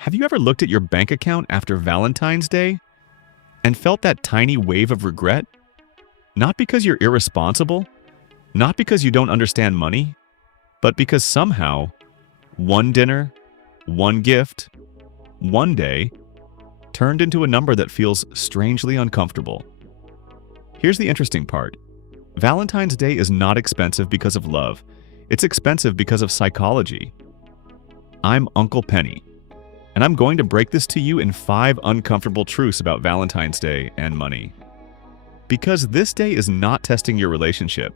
Have you ever looked at your bank account after Valentine's Day and felt that tiny wave of regret? Not because you're irresponsible, not because you don't understand money, but because somehow one dinner, one gift, one day turned into a number that feels strangely uncomfortable. Here's the interesting part. Valentine's Day is not expensive because of love. It's expensive because of psychology. I'm Uncle Penny, and I'm going to break this to you in 5 uncomfortable truths about Valentine's Day and money. Because this day is not testing your relationship,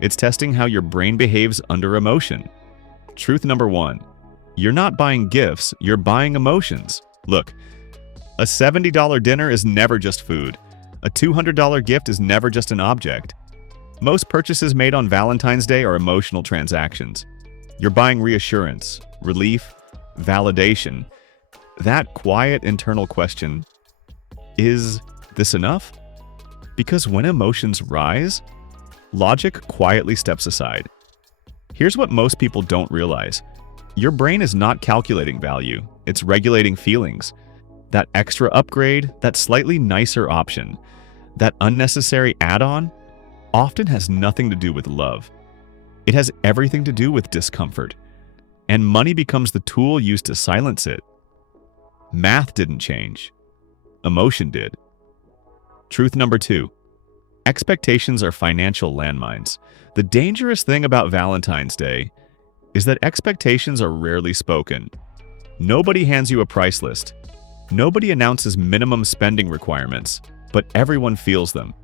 it's testing how your brain behaves under emotion. Truth number 1. You're not buying gifts, you're buying emotions. Look, a $70 dinner is never just food. A $200 gift is never just an object. Most purchases made on Valentine's Day are emotional transactions. You're buying reassurance, relief, validation. That quiet internal question, is this enough? Because when emotions rise, logic quietly steps aside. Here's what most people don't realize. Your brain is not calculating value, it's regulating feelings. That extra upgrade, that slightly nicer option, that unnecessary add-on often has nothing to do with love. It has everything to do with discomfort. And money becomes the tool used to silence it. Math didn't change. Emotion did. Truth number 2. Expectations are financial landmines. The dangerous thing about Valentine's Day is that expectations are rarely spoken. Nobody hands you a price list. Nobody announces minimum spending requirements, but everyone feels them.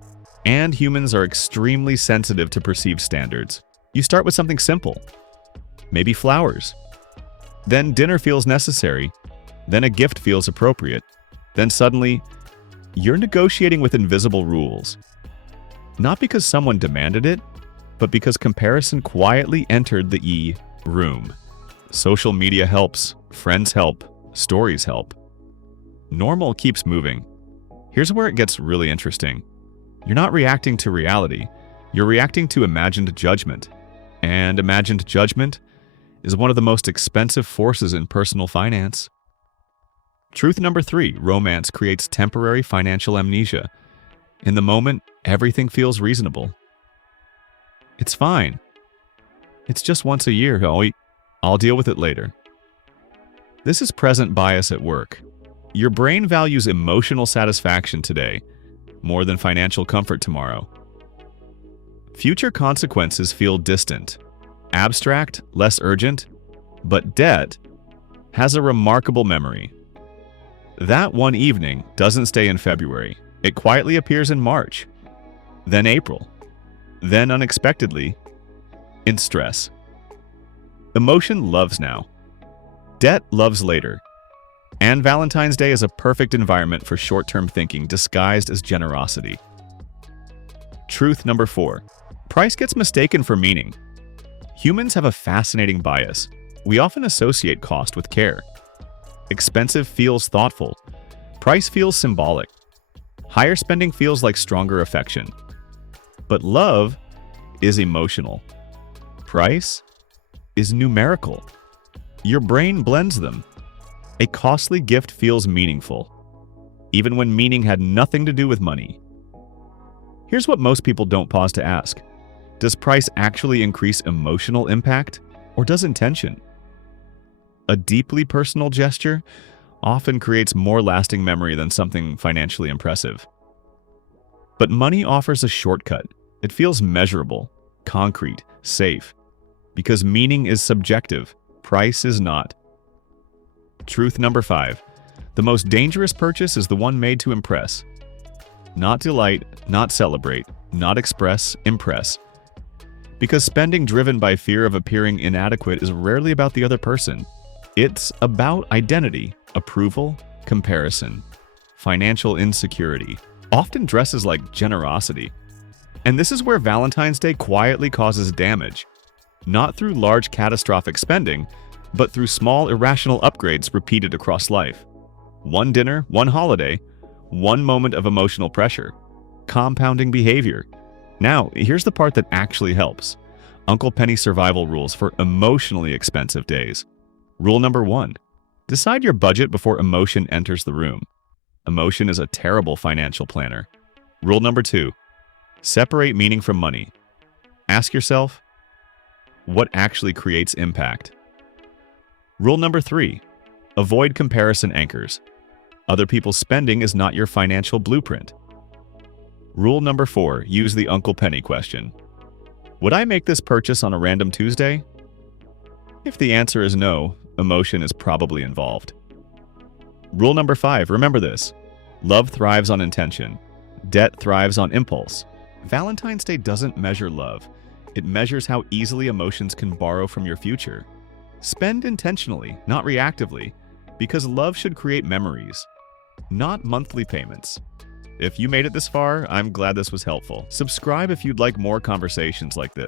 And humans are extremely sensitive to perceived standards. You start with something simple. Maybe flowers. Then dinner feels necessary. Then a gift feels appropriate. Then suddenly, you're negotiating with invisible rules. Not because someone demanded it, but because comparison quietly entered the room. Social media helps, friends help, stories help. Normal keeps moving. Here's where it gets really interesting. You're not reacting to reality. You're reacting to imagined judgment. And imagined judgment is one of the most expensive forces in personal finance. Truth number 3. Romance creates temporary financial amnesia. In the moment, everything feels reasonable. It's fine. It's just once a year. I'll deal with it later. This is present bias at work. Your brain values emotional satisfaction today more than financial comfort tomorrow. Future consequences feel distant, abstract, less urgent, but debt has a remarkable memory. That one evening doesn't stay in February. It quietly appears in March, then April, then unexpectedly in stress. Emotion loves now. Debt loves later. And Valentine's Day is a perfect environment for short-term thinking disguised as generosity. Truth number 4. Price gets mistaken for meaning. Humans have a fascinating bias. We often associate cost with care. Expensive feels thoughtful. Price feels symbolic. Higher spending feels like stronger affection. But love is emotional. Price is numerical. Your brain blends them. A costly gift feels meaningful, even when meaning had nothing to do with money. Here's what most people don't pause to ask. Does price actually increase emotional impact, or does intention? A deeply personal gesture often creates more lasting memory than something financially impressive. But money offers a shortcut. It feels measurable, concrete, safe. Because meaning is subjective, price is not. Truth number 5. The most dangerous purchase is the one made to impress. Not delight, not celebrate, not express, impress. Because spending driven by fear of appearing inadequate is rarely about the other person. It's about identity, approval, comparison, financial insecurity, often dresses like generosity. And this is where Valentine's Day quietly causes damage. Not through large catastrophic spending, but through small irrational upgrades repeated across life. One dinner, one holiday, one moment of emotional pressure. Compounding behavior. Now, here's the part that actually helps. Uncle Penny survival rules for emotionally expensive days. Rule number 1. Decide your budget before emotion enters the room. Emotion is a terrible financial planner. Rule number 2. Separate meaning from money. Ask yourself, what actually creates impact? Rule number 3. Avoid comparison anchors. Other people's spending is not your financial blueprint. Rule number 4. Use the Uncle Penny question. Would I make this purchase on a random Tuesday? If the answer is no, emotion is probably involved. Rule number 5. Remember this. Love thrives on intention. Debt thrives on impulse. Valentine's Day doesn't measure love. It measures how easily emotions can borrow from your future. Spend intentionally, not reactively, because love should create memories, not monthly payments. If you made it this far, I'm glad this was helpful. Subscribe if you'd like more conversations like this.